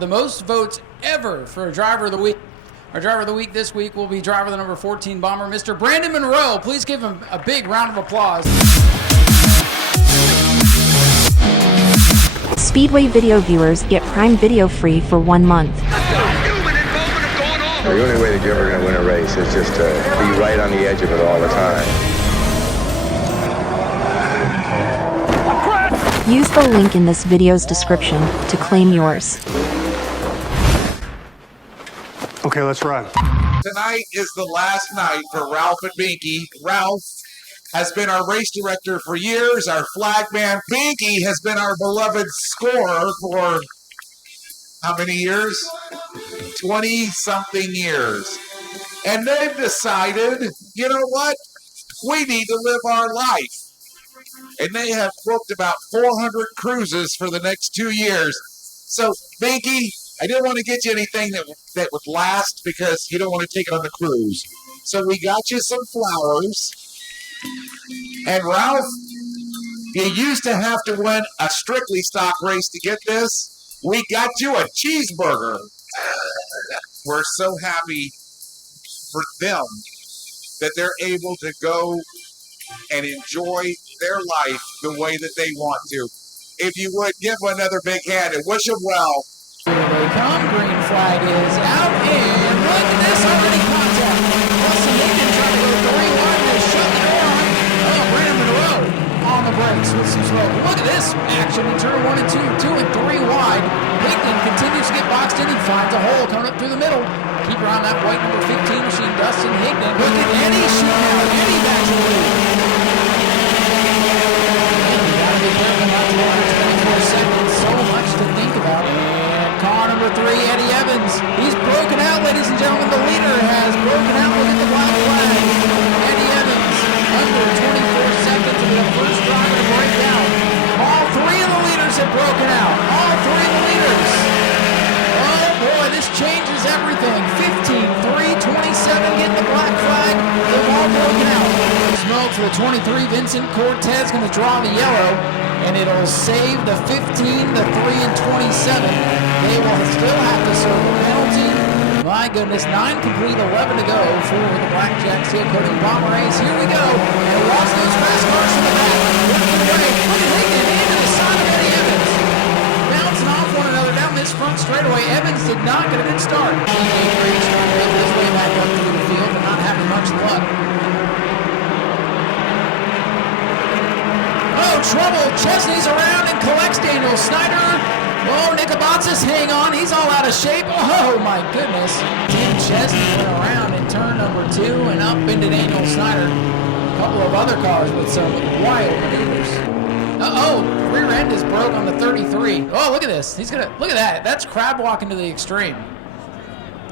The most votes ever for a driver of the week. Our driver of the week this week will be driver the number 14 bomber, Mr. Brandon Monroe. Please give him a big round of applause. Speedway video viewers get Prime Video free for 1 month. The only way that you're ever going to win a race is just to be right on the edge of it all the time. Use the link in this video's description to claim yours. Okay, let's run. Tonight is the last night for Ralph and Binky. Ralph has been our race director for years, our flag man. Binky has been our beloved scorer for how many years? 20-something years. And they've decided, you know what? We need to live our life. And they have booked about 400 cruises for the next 2 years. So, Binky, I didn't want to get you anything that would last because you don't want to take it on the cruise. So we got you some flowers. And Ralph, you used to have to win a strictly stock race to get this. We got you a cheeseburger. We're so happy for them that they're able to go and enjoy their life the way that they want to. If you would, give them another big hand and wish them well. Here they come. Green flag is out, and look at this, already contact. Austin Hayden trying to go 3 wide, and they shut the door on. Oh, Brandon Monroe on the brakes with some smoke. Look at this action in turn 1 and 2, 2 and 3 wide. Hayden continues to get boxed in. He finds a hole coming up through the middle. Keep her on that white number 15 machine, Dustin Hayden. Look at Eddie shooting out. Eddie back to the lead. You gotta be careful not to over 24 seconds. So much to think about. Car number 3, Eddie Evans. He's broken out, ladies and gentlemen. The leader has broken out. Look at the black flag. Eddie Evans, under 24 seconds to be the first driver to break down. All 3 of the leaders have broken out. All 3 of the leaders. Oh boy, this changes everything. 15, 3, 27 getting the black flag. They've all broken out. Smoke for the 23, Vincent Cortez going to draw the yellow. And it'll save the 15, the 3, and 27. They will still have to serve a penalty. My goodness, 9 complete, 11 to go for the Blackjack Seal Coating Bomber Race. Here we go. And watch those fast cars from the back. Look at Hayden into the side of Eddie Evans. Bouncing off one another down this front straightaway. Evans did not get a good start. Trying to make his way back up through the field, but not having much luck. Oh, trouble. Chesney's around and collects Daniel Snyder. Oh, Nicobatzis, hang on. He's all out of shape. Oh, my goodness. Tim Chesney went around in turn number 2 and up into Daniel Snyder. A couple of other cars with some wild maneuvers. Uh-oh, rear end is broke on the 33. Oh, look at this. Look at that. That's crab walking to the extreme.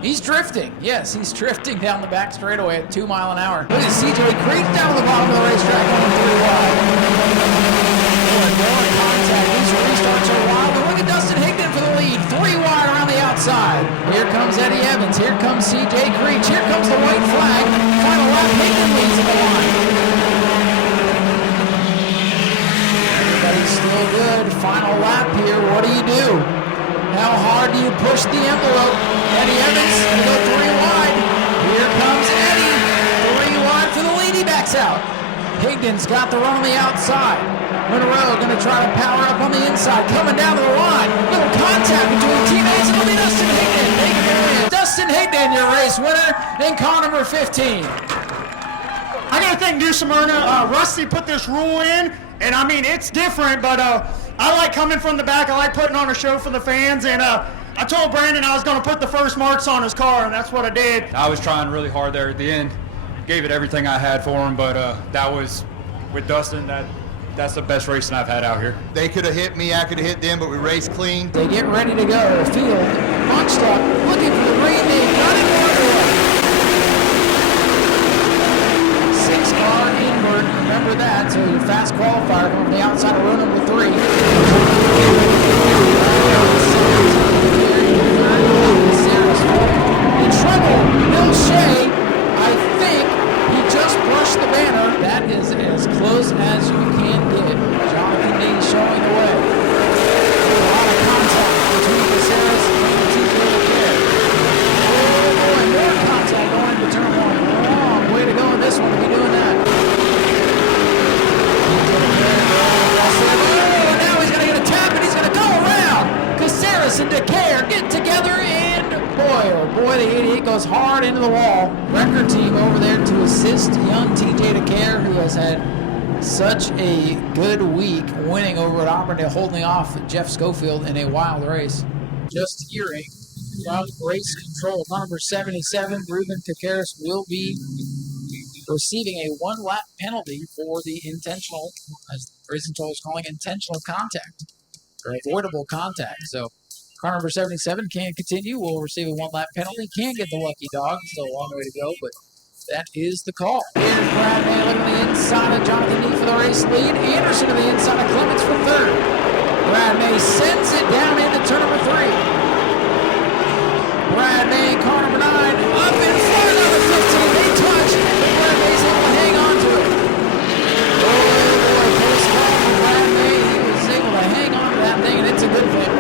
He's drifting. Yes, he's drifting down the back straightaway at 2 miles an hour. Look at CJ Creed down the bottom of the racetrack going 3 wide. More contact. These restarts are wild. And look at Dustin Higdon for the lead. 3 wide around the outside. Here comes Eddie Evans. Here comes CJ Creed. Here comes the white flag. Final lap, Higdon leads in the line. Everybody's still good. Final lap here. What do you do? How hard do you push the envelope? Eddie Evans going to go 3 wide. Here comes Eddie. 3 wide for the lead. He backs out. Higdon's got the run on the outside. Monroe going to try to power up on the inside. Coming down to the line. Little contact between teammates. And it'll be Dustin Higdon. Making their way in. Dustin Higdon, your race winner in car number 15. I gotta thank New Smyrna. Rusty put this rule in, and I mean, it's different, but I like coming from the back. I like putting on a show for the fans, and I told Brandon I was gonna put the first marks on his car, and that's what I did. I was trying really hard there at the end. Gave it everything I had for him, but that was, with Dustin, that's the best racing I've had out here. They could have hit me, I could have hit them, but we raced clean. They get ready to go. The field bunched up, looking for the green. They got it right away. 6-car invert, remember that. So your fast qualifier from the outside of row number 3. In trouble, Bill Shea. I think he just brushed the banner. That is as close as you can get. Jonathan D showing the way. A lot of contact between the Sarahs Care get together, and boy, oh boy, the 88 goes hard into the wall. Record team over there to assist young TJ Care, who has had such a good week winning over at Auburndale, holding off Jeff Schofield in a wild race. Just hearing from race control, number 77, Ruben Kakaris will be receiving a one-lap penalty for the intentional, as race control is calling, intentional contact, or avoidable contact. So car number 77 can't continue, will receive a one-lap penalty, can't get the lucky dog, still a long way to go, but that is the call. Here's Brad May looking to the inside of Jonathan Nee for the race lead. Anderson to the inside of Clements for third. Brad May sends it down into turn number 3. Brad May, car number 9, up in front of the 15. They touch, but Brad May's able to hang on to it. Oh, boy, close call for Brad May. He was able to hang on to that thing, and it's a good thing.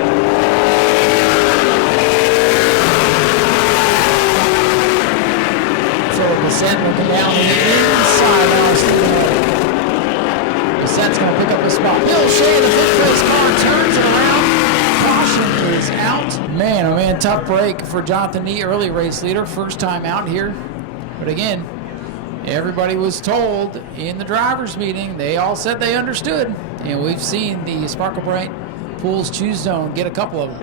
Descent looking down the inside now. Descent's going to pick up the spot. Bill Shea, the fifth place car, turns it around. Caution is out. Man, oh man, tough break for Jonathan Nee, early race leader. First time out here. But again, everybody was told in the drivers' meeting, they all said they understood. And we've seen the Sparkle Bright Pools Choose Zone get a couple of them.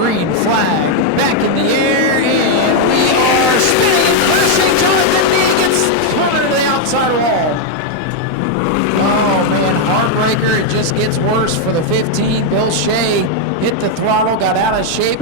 Green flag back in the air, and we are spinning. Pushing Jonathan Nee gets thrown to the outside wall. Oh man, heartbreaker. It just gets worse for the 15. Bill Shea hit the throttle, got out of shape.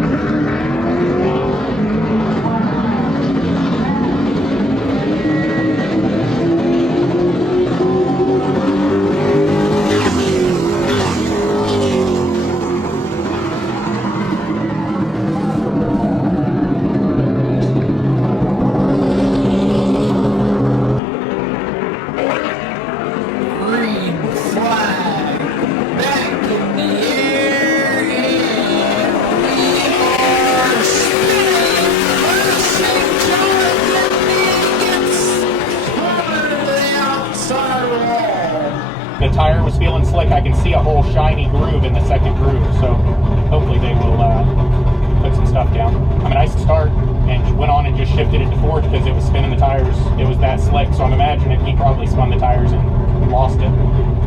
Tire was feeling slick. I can see a whole shiny groove in the second groove, so hopefully they will put some stuff down. I mean, I start and went on and just shifted it to fourth because it was spinning the tires. It was that slick, so I'm imagining he probably spun the tires and lost it.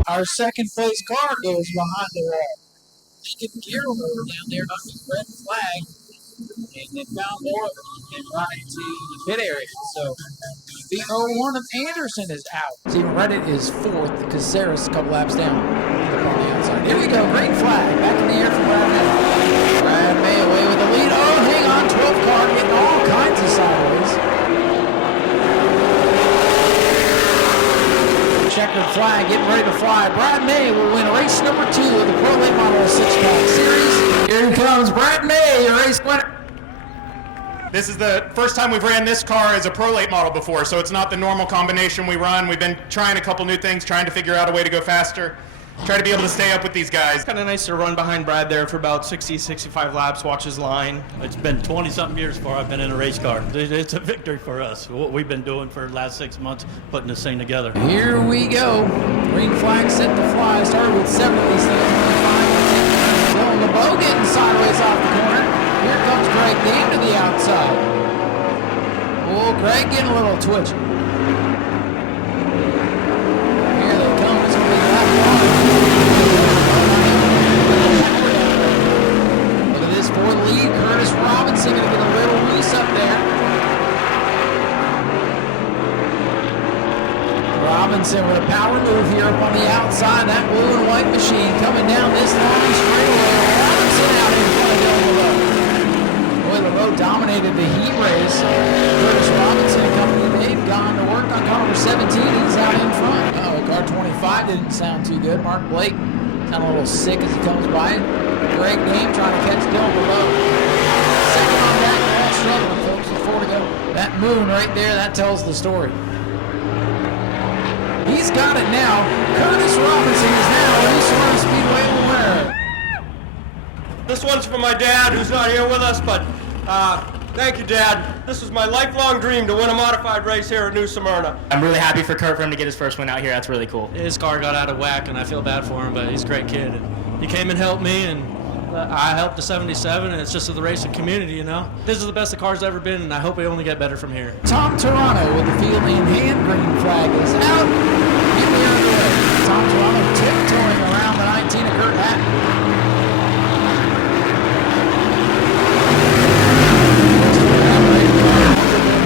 Our second place car goes behind the wall. Lincoln Guillermo down there on the red flag, and then found more of them and run into the pit area. So the 01 of Anderson is out. Team Reddit is fourth because Sarah's a couple laps down on the outside. Here we go, green flag, back in the air for Brad May. Brad May away with the lead. Oh, hang on, 12 car getting all kinds of sideways. Checkered flag, getting ready to fly. Brad May will win race number 2 of the Pro Late Model 6-pack series. Here he comes, Brad May, your race winner. This is the first time we've ran this car as a Pro Late model before, so it's not the normal combination we run. We've been trying a couple new things, trying to figure out a way to go faster, try to be able to stay up with these guys. Kind of nice to run behind Brad there for about 60, 65 laps, watch his line. It's been 20-something years before I've been in a race car. It's a victory for us. What we've been doing for the last 6 months, putting this thing together. Here we go. Green flag set to fly. Started with 7 of these things. Dylan LeBeau getting sideways off the corner. Here comes Greg Dean to the outside. Oh, Greg getting a little twitchy. Here they come. It's going to be lap 1. Look at this for the lead. Curtis Robinson going to get a little loose up there. Robinson with a power move here up on the outside. That blue and white machine coming down this long straightaway. Robinson out in front of Dylan LeBeau. Boy, LeBeau dominated the heat race. Curtis Robinson and company, they've gone to work on car number 17. He's out in front. Oh, car 25 didn't sound too good. Mark Blake sounded a little sick as he comes by. Great game trying to catch Dylan LeBeau. Second on back, they're all struggling, folks, with 4 to go. That moon right there, that tells the story. He's got it now. Curtis Robinson is now a Smyrna Speedway winner. This one's for my dad, who's not here with us, but thank you, Dad. This was my lifelong dream to win a modified race here at New Smyrna. I'm really happy for Kurt for him to get his first win out here. That's really cool. His car got out of whack, and I feel bad for him, but he's a great kid. He came and helped me, and I helped the 77, and it's just the racing community, you know. This is the best the car's ever been, and I hope it only get better from here. Tom Toronto with the field in hand. Green flag is out. Get me underway. Tom Toronto tiptoeing around the 19 of Kurt Hatton.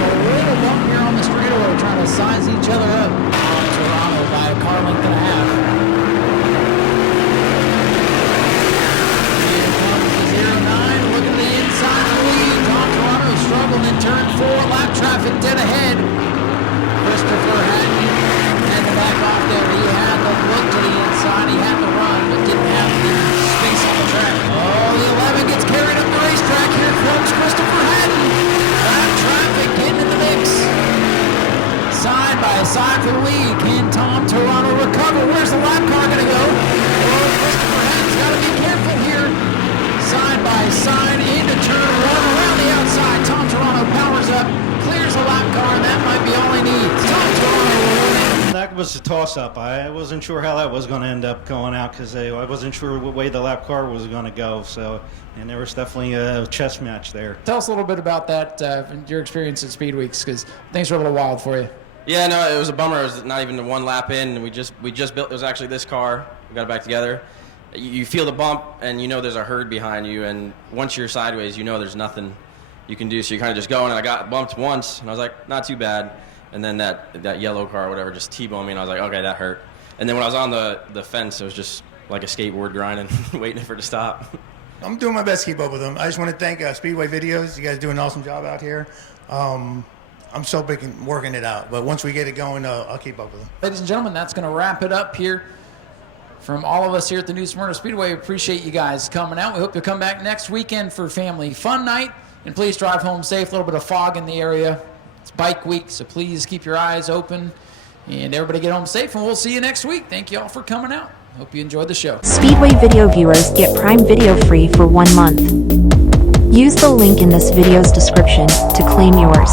A little bump here on the straightaway, trying to size each other up. Tom Toronto by a car length and a half. Here comes the 09. Look at the inside of the lead. Tom Toronto struggled in turn 4. Lap traffic dead ahead. Christopher Hatton had to back off there. He had the look to the inside. He had the run, but didn't have the space on the track. Oh, the 11 gets carried up the racetrack. Here comes Christopher Hatton. Lap traffic getting in the mix. Side by side for the lead. Can Tom Toronto recover? Where's the lap car going to go? Oh, Christopher Hatton's got to be careful here. Side by side into turn 1 around the outside. Tom Toronto powers up, clears the lap car, and that might be all he needs. Tom Toronto will win it. That was a toss-up. I wasn't sure how that was going to end up going out because I wasn't sure what way the lap car was going to go. So, and there was definitely a chess match there. Tell us a little bit about that, your experience at Speed Weeks, because things were a little wild for you. Yeah, no, it was a bummer. It was not even one lap in, and we just built. It was actually this car. We got it back together. You feel the bump, and you know there's a herd behind you, and once you're sideways, you know there's nothing you can do. So you kind of just go, and I got bumped once, and I was like, not too bad. And then that yellow car or whatever just T-boned me, and I was like, okay, that hurt. And then when I was on the fence, it was just like a skateboard grinding, waiting for it to stop. I'm doing my best to keep up with them. I just want to thank Speedway Videos. You guys do an awesome job out here. I'm so big in working it out, but once we get it going, I'll keep up with them. Ladies and gentlemen, that's going to wrap it up here. From all of us here at the New Smyrna Speedway, we appreciate you guys coming out. We hope you'll come back next weekend for family fun night. And please drive home safe. A little bit of fog in the area. It's bike week, so please keep your eyes open. And everybody get home safe, and we'll see you next week. Thank you all for coming out. Hope you enjoyed the show. Speedway video viewers get Prime Video free for 1 month. Use the link in this video's description to claim yours.